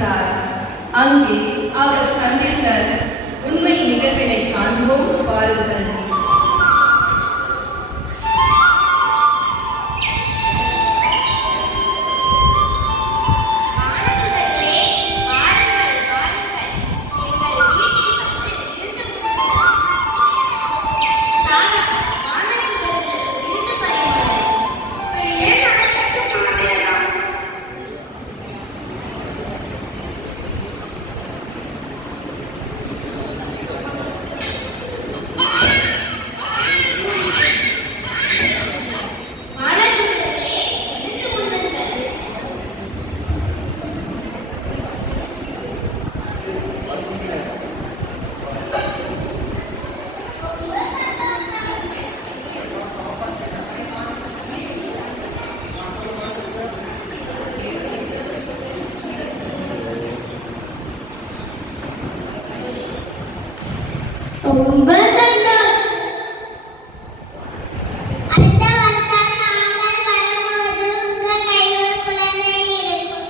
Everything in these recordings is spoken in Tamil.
சந்தித்தார். அங்கே அவர் சந்தித்த உண்மை நிகழ்வினை காண்போம் பாருங்கள். ரொம்ப சந்தோஷம். அடுத்த வருஷம் நாங்கள் வரும்போது உங்க கையில் ஒரு குழந்தை இருக்கும்.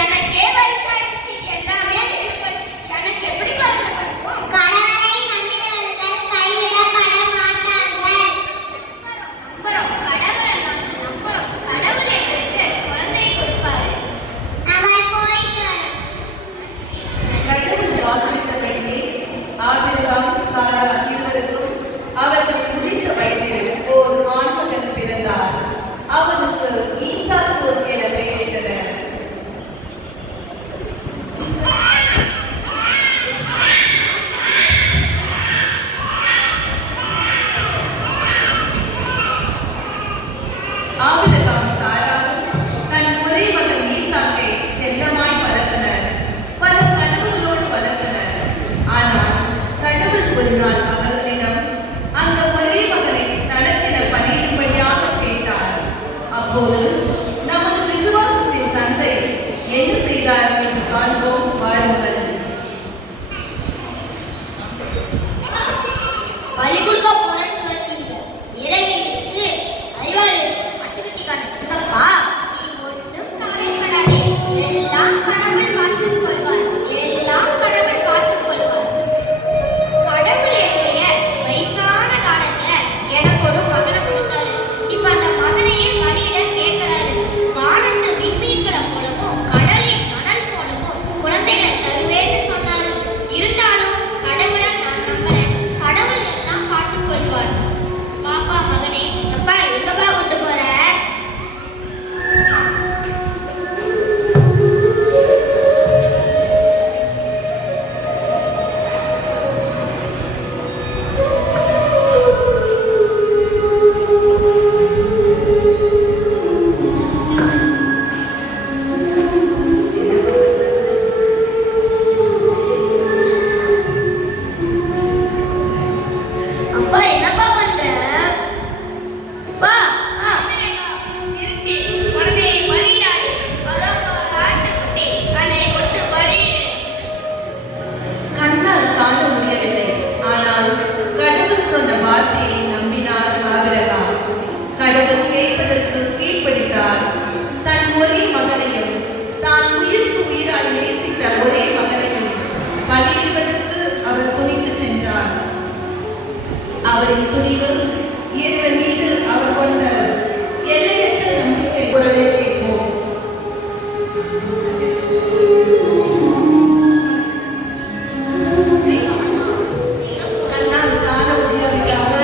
எனக்கே வயசாயிடுச்சு, எல்லாமே இருந்துச்சு. எனக்கு எப்படி குழந்தை பிறக்கும்? கடவுளை நம்பினவர்கள் கைவிடப்பட மாட்டார்கள். நம்புறோம், கடவுளை நம்புறோம். கடவுள் எங்களுக்கு குழந்தையை கொடுப்பாரு. நாங்கள் போயிட்டு வரோம். கடவுள் வாக்களித்தபடியே ஆபிரகாம் சாரா இருவருக்கும் அவர்கள் முடிந்த வயதில் ஓர் ஆண்மகன் பிறந்தார். அவனுக்கு ஈசாக்கு என பெயரிட்டனர். ஆபிரகாம் சாராவும் தன் ஒரே மகன் ஈசாக்கை செல்லமாய் வளர்த்தனர். பல கனவுகளோடு வளர்த்தனர். ஆனால் கடவுள் ஒரு நாள் அவர்களிடம் அந்த ஒரே மகனை தனக்கென பலியிடும்படியாக கேட்டார். அப்போது நமது விசுவாசத்தின் தந்தை என்ன செய்தார் என்று காண்போம் வாருங்கள். பலி கொடுக்க போறேன்னு சொன்னீங்க. இறைவனுக்கு அறிவாளி பட்டுக்கட்டி காட்டுங்கப்பா. நீ ஒன்றும் கவலைப்படாதே. எல்லாம் கடவுள் பார்த்துக் கொள்வார். எல்லாம் கடவுள் பார்த்துக் கொள்வார். கடவுள் என்னுடைய வயசான காலத்துல எனக்கு ஒரு மகனை கொடுத்தாரு. இப்ப அந்த மகனையே பலியிட கேட்கிறாரு. வானத்து விண்மீன்களை போலவும் கடலின் மணல் போலவும் குழந்தைகளை தருவேன்னு சொன்னாரு. இருந்தாலும் கடவுளை நான் நம்புறேன். கடவுள் எல்லாம் பார்த்துக் கொள்வார். பாப்பா மகனே, அப்பா எங்கப்பா கொண்டு போற? அப்பா என்னப்பா பண்ற? அப்பா நிறுத்தி குழந்தையை பலியிடாது. அதான் ஆட்டுக்குட்டி, அதை கொண்டு பலியிடு. கண்ணால் காண முடியவில்லை. ஆனால் கடவுள் சொன்ன வார்த்தையை நம்பினார் ஆபிரகாம். கடவுள் கேட்பதற்கு கீழ்ப்படித்தார். தன் ஒரே மகனையும் தான் உயிருக்கு உயிராய் நேசித்த ஒரே மகனையும் பலியிடுவதற்கு அவர் துணிந்து சென்றார். அவரின் துணிவு இறைவன் மீது அவர் கொண்ட எல்லையற்ற நம்பிக்கை குரலை கேட்போம். கண்ணால் காண முடியாவிட்டாலும்